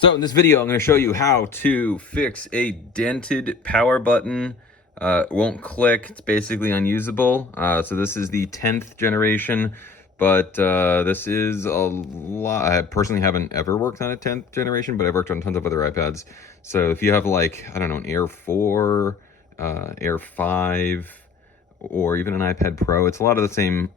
So in this video, I'm going to show you how to fix a dented power button. It won't click. It's basically unusable. So this is the 10th generation, but this is a lot. I personally haven't ever worked on a 10th generation, but I've worked on tons of other iPads. So if you have like, I don't know, an Air 4, Air 5, or even an iPad Pro, it's a lot of the same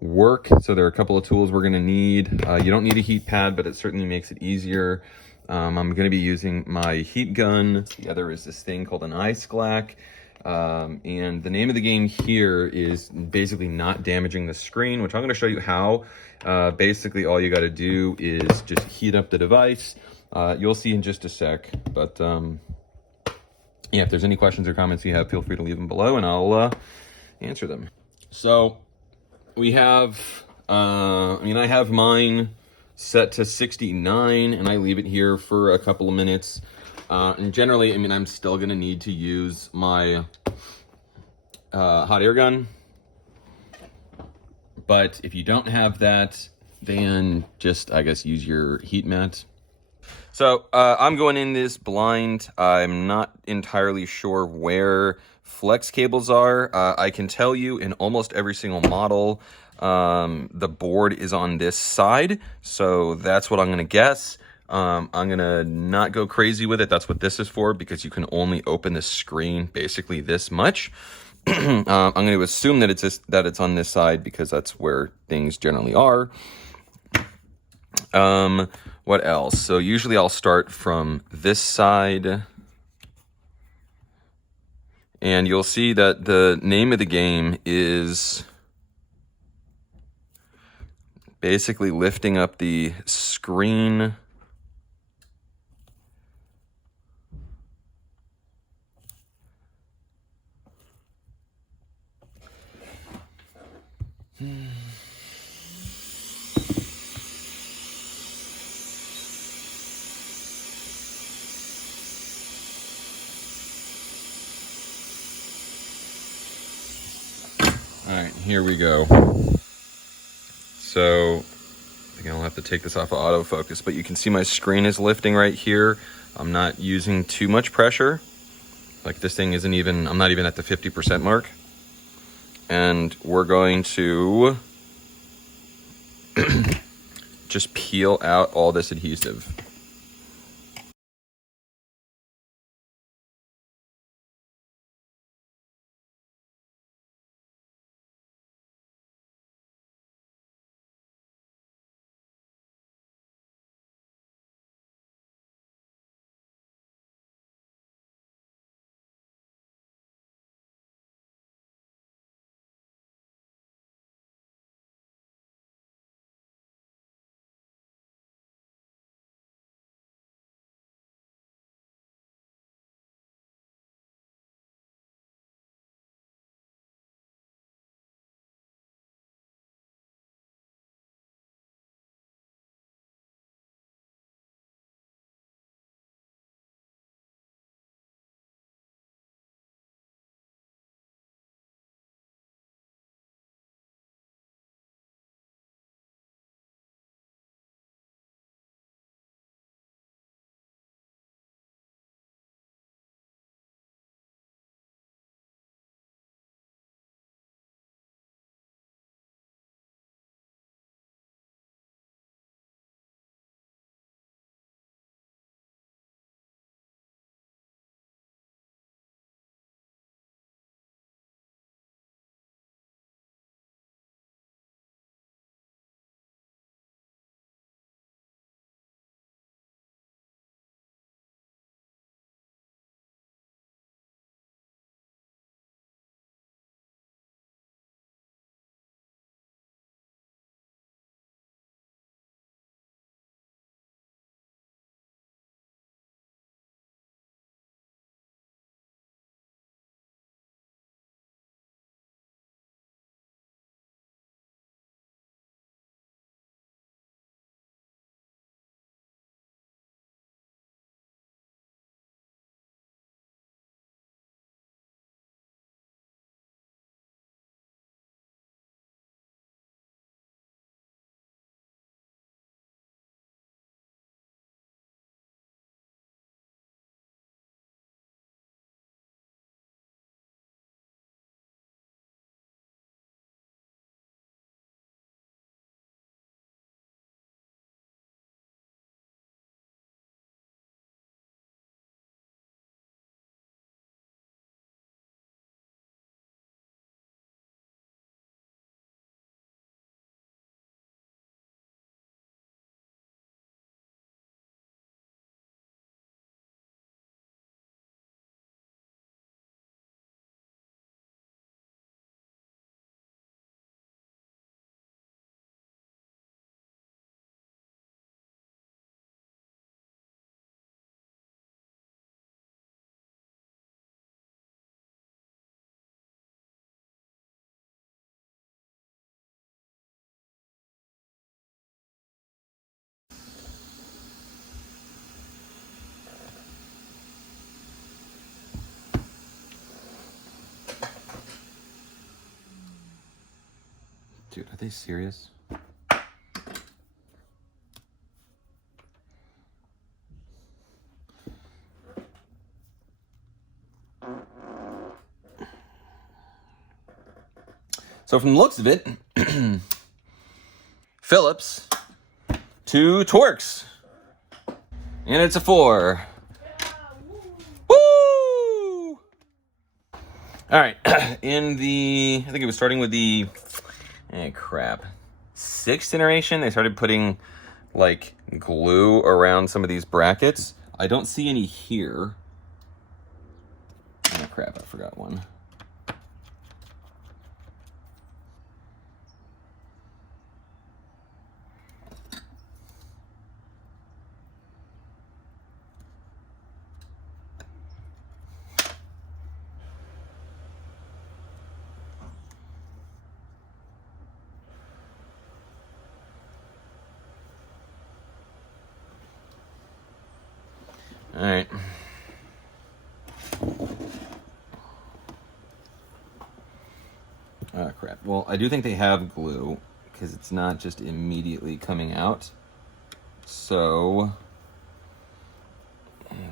work. So there are a couple of tools we're going to need. You don't need a heat pad, but it certainly makes it easier. I'm going to be using my heat gun. The other is this thing called an ice glack. And the name of the game here is basically not damaging the screen, which I'm going to show you how. Basically, all you got to do is just heat up the device. You'll see in just a sec, but yeah, if there's any questions or comments you have, feel free to leave them below and I'll answer them. So we have, I have mine set to 69 and I leave it here for a couple of minutes. And generally, I'm still gonna need to use my hot air gun. But if you don't have that, then just, I guess, use your heat mat. So I'm going in this blind. I'm not entirely sure where flex cables are. I can tell you in almost every single model, the board is on this side. So that's what I'm going to guess. I'm going to not go crazy with it. That's what this is for, because you can only open the screen basically this much. I'm going to assume that it's on this side because that's where things generally are. What else? So usually I'll start from this side. And you'll see that the name of the game is basically lifting up the screen. All right, here we go. So, again, I'll have to take this off of autofocus, but you can see my screen is lifting right here. I'm not using too much pressure. Like this thing isn't even, I'm not even at the 50% mark. And we're going to just peel out all this adhesive. Dude, are they serious? So from the looks of it, Phillips to Torx. And it's a 4. Woo! All right, I think it was starting with the, crap, 6th generation, they started putting like glue around some of these brackets. I don't see any here. Oh crap, I forgot one. All right. Oh, crap. Well, I do think they have glue because it's not just immediately coming out. So,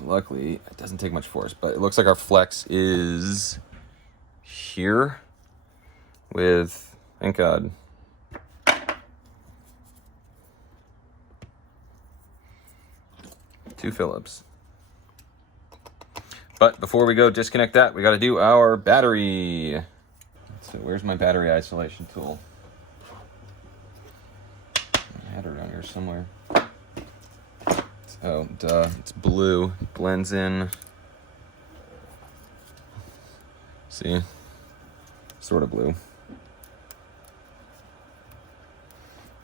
luckily, it doesn't take much force, but it looks like our flex is here with, thank God. Two Phillips. But before we go disconnect that, we got to do our battery. So where's my battery isolation tool? I had it around here somewhere. Oh, duh. It's blue. Blends in. See? Sort of blue.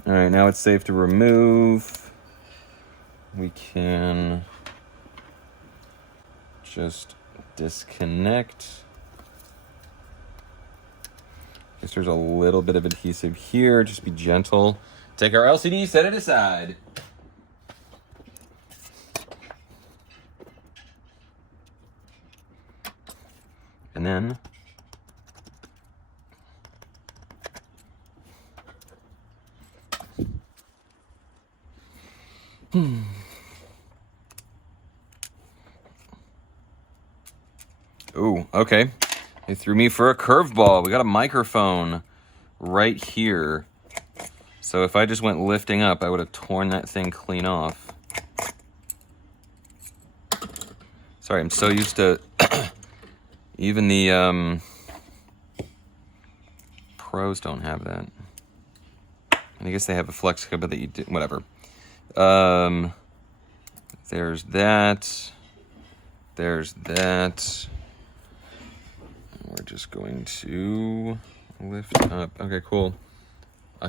All right, now it's safe to remove. We can just disconnect. Guess there's a little bit of adhesive here. Just be gentle. Take our LCD, set it aside. And then ooh, okay. They threw me for a curveball. We got a microphone right here. So if I just went lifting up, I would have torn that thing clean off. Sorry, I'm so used to even the pros don't have that. And I guess they have a flex cover that you do, whatever. There's that. There's that. We're just going to lift up. Okay, cool.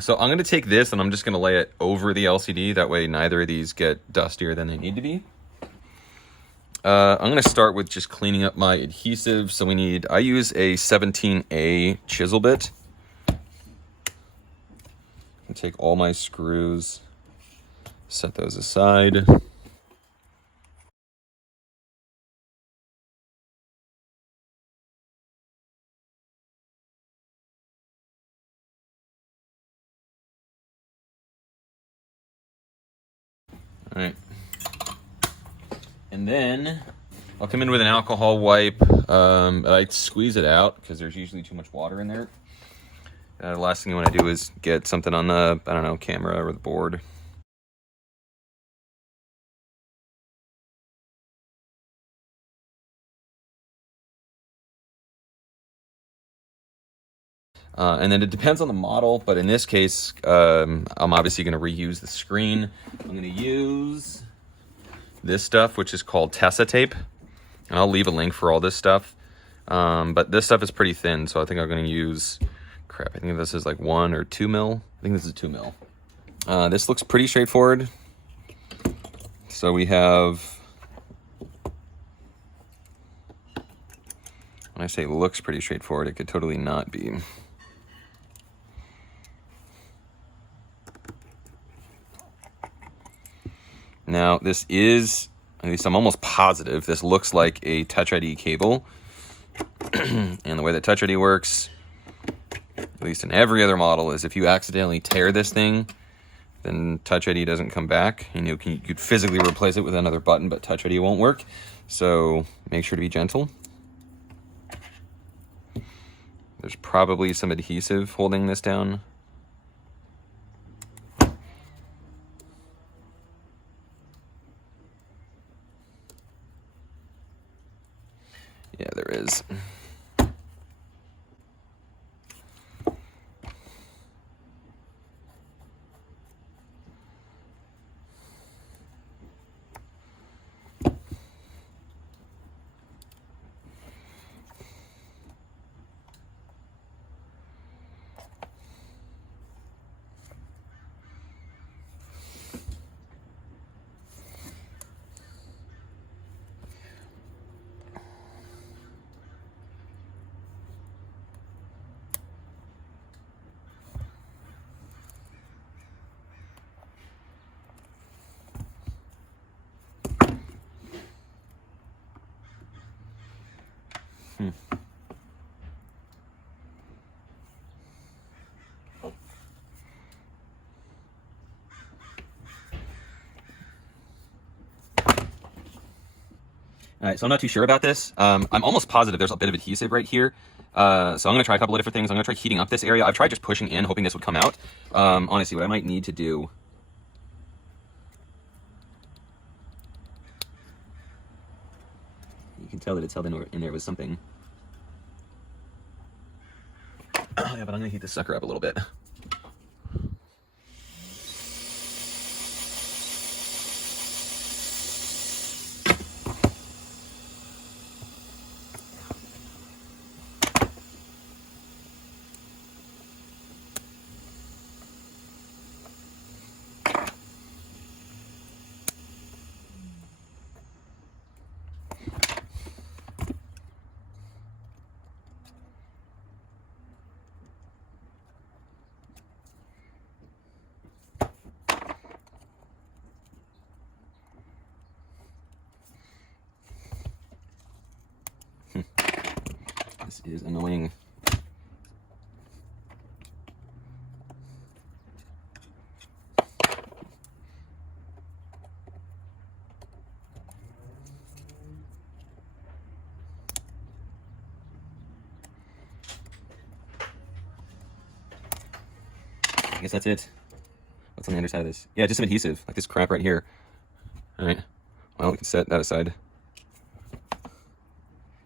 So I'm going to take this and I'm just going to lay it over the LCD. That way neither of these get dustier than they need to be. I'm going to start with just cleaning up my adhesive. So I use a 17A chisel bit. And take all my screws, set those aside. All right. And then I'll come in with an alcohol wipe. I squeeze it out because there's usually too much water in there. The last thing you want to do is get something on the, I don't know, camera or the board. And then it depends on the model, but in this case, I'm obviously going to reuse the screen. I'm going to use this stuff, which is called Tessa tape. And I'll leave a link for all this stuff. But this stuff is pretty thin, so I think I'm going to use, I think this is like 1 or 2 mil. I think this is 2 mil. This looks pretty straightforward. So we have, when I say looks pretty straightforward, it could totally not be. Now, this is, at least I'm almost positive, this looks like a Touch ID cable. And the way that Touch ID works least in every other model, is if you accidentally tear this thing, then Touch ID doesn't come back. And you could physically replace it with another button, but Touch ID won't work. So make sure to be gentle. There's probably some adhesive holding this down. Yeah, there is. All right, so I'm not too sure about this. I'm almost positive there's a bit of adhesive right here. So I'm gonna try a couple of different things. I'm gonna try heating up this area. I've tried just pushing in, hoping this would come out. Honestly, what I might need to do, you can tell that it's held in there with something. Yeah, but I'm gonna heat this sucker up a little bit. This is annoying. I guess that's it. What's on the underside of this? Yeah, just some adhesive, like this crap right here. All right, well, we can set that aside.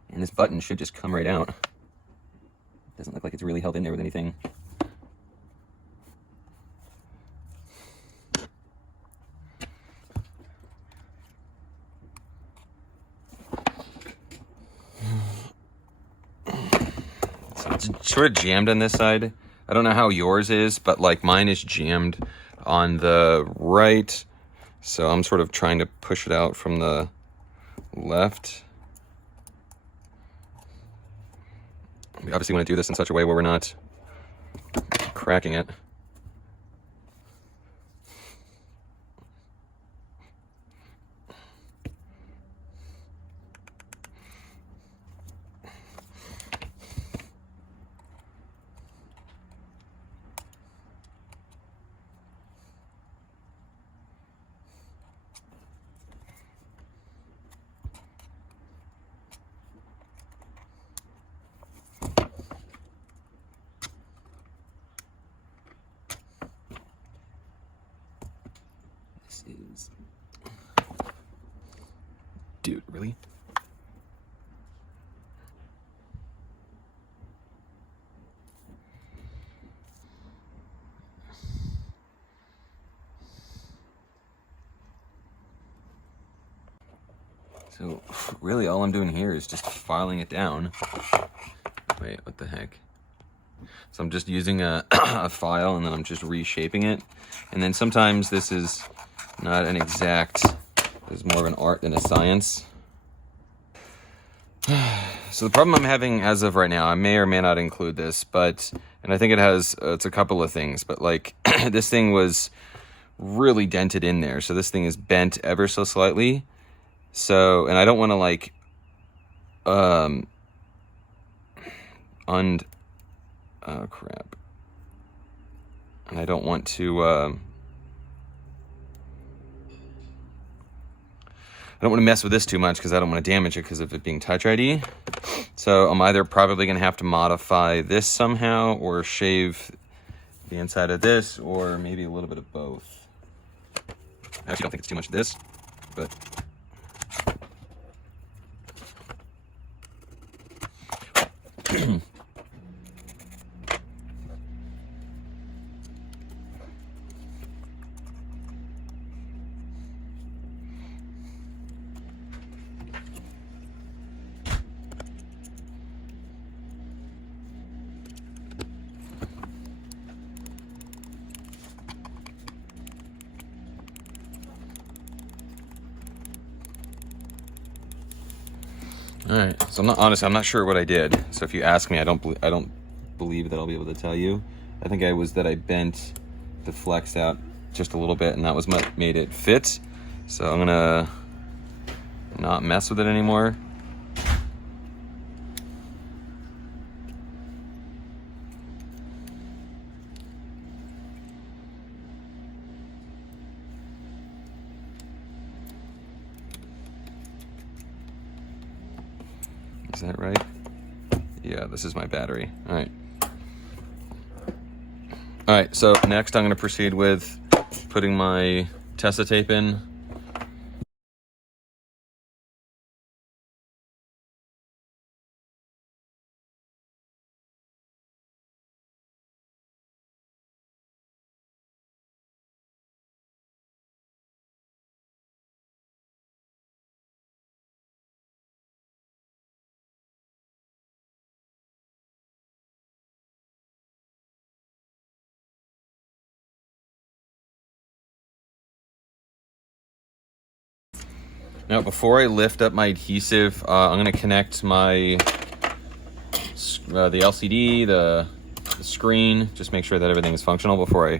And this button should just come right out. Doesn't look like it's really held in there with anything. So it's sort of jammed on this side. I don't know how yours is, but like mine is jammed on the right. So I'm sort of trying to push it out from the left. We obviously want to do this in such a way where we're not cracking it. Is... Dude, really? So, really all I'm doing here is just filing it down. Wait, what the heck? So I'm just using a, a file, and then I'm just reshaping it. And then sometimes this is not an exact, it's more of an art than a science. So the problem I'm having as of right now, I may or may not include this, but, and I think it has, it's a couple of things, but like this thing was really dented in there. So this thing is bent ever so slightly. So, and I don't want to like, oh crap. and I don't want to mess with this too much because I don't want to damage it because of it being Touch ID. So I'm either probably going to have to modify this somehow or shave the inside of this, or maybe a little bit of both. I actually don't think it's too much of this, but all right. So I'm not sure what I did. So if you ask me, I don't believe that I'll be able to tell you. I think I bent the flex out just a little bit, and that was what made it fit. So I'm gonna not mess with it anymore. Is that right? Yeah, this is my battery. All right. All right, so next I'm going to proceed with putting my Tesla tape in. Now, before I lift up my adhesive, I'm going to connect the LCD, the screen, just make sure that everything is functional before I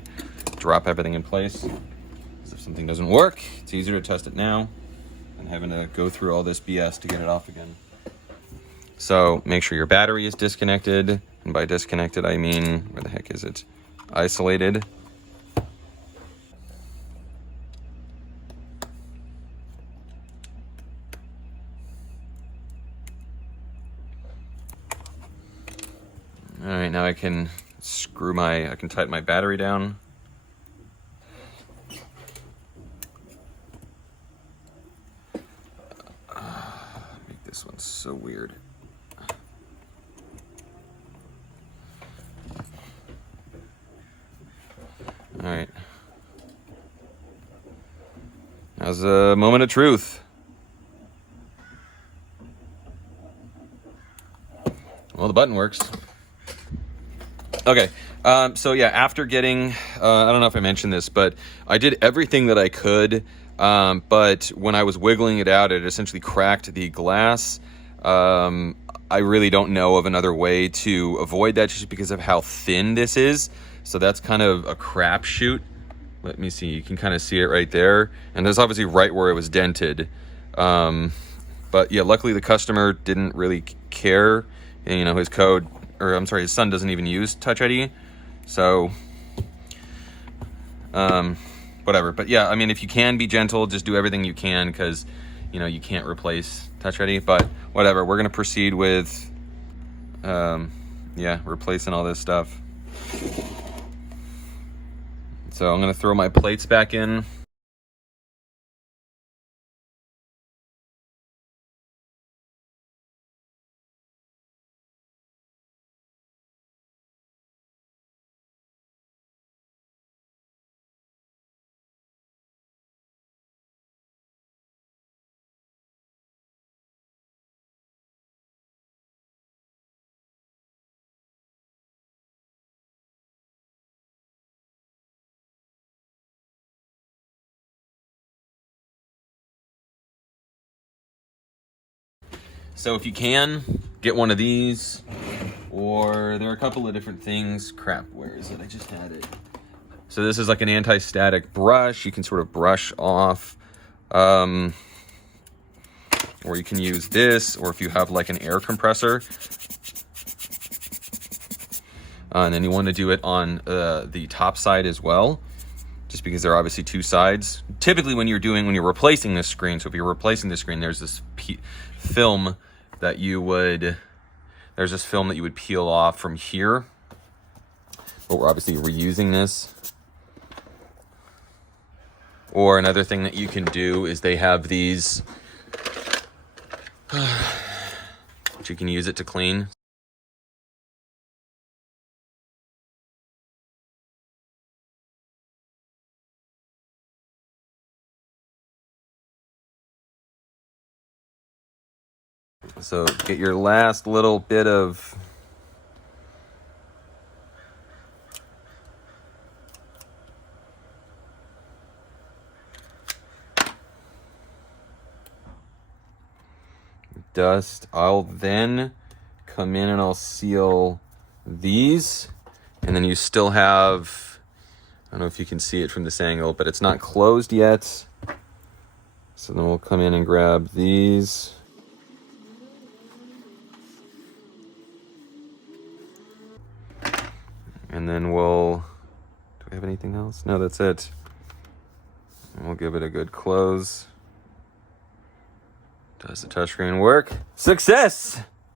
drop everything in place. Because if something doesn't work, it's easier to test it now than having to go through all this BS to get it off again. So make sure your battery is disconnected. And by disconnected, I mean, where the heck is it? Isolated. All right, now I can tighten my battery down. Make this one so weird. All right. Now's a moment of truth. Well, the button works. Okay, so yeah, after getting, I don't know if I mentioned this, but I did everything that I could, but when I was wiggling it out, it essentially cracked the glass. I really don't know of another way to avoid that just because of how thin this is. So that's kind of a crapshoot. Let me see, you can kind of see it right there. And there's obviously right where it was dented. But yeah, luckily the customer didn't really care. And, you know, his son doesn't even use Touch ID. So, whatever. But yeah, I mean, if you can be gentle, just do everything you can because, you know, you can't replace Touch ID. But whatever, we're going to proceed with, replacing all this stuff. So I'm going to throw my plates back in. So if you can, get one of these, or there are a couple of different things. Crap, where is it? I just had it. So this is like an anti-static brush. You can sort of brush off, or you can use this, or if you have like an air compressor. And then you want to do it on the top side as well, just because there are obviously two sides. Typically when you're replacing this screen, so if you're replacing the screen, there's this film that you would peel off from here. But we're obviously reusing this. Or another thing that you can do is they have these, which you can use it to clean. So get your last little bit of dust. I'll then come in and I'll seal these, and then you still have, I don't know if you can see it from this angle, but it's not closed yet. So then we'll come in and grab these. And then do we have anything else? No, that's it. And we'll give it a good close. Does the touchscreen work? Success!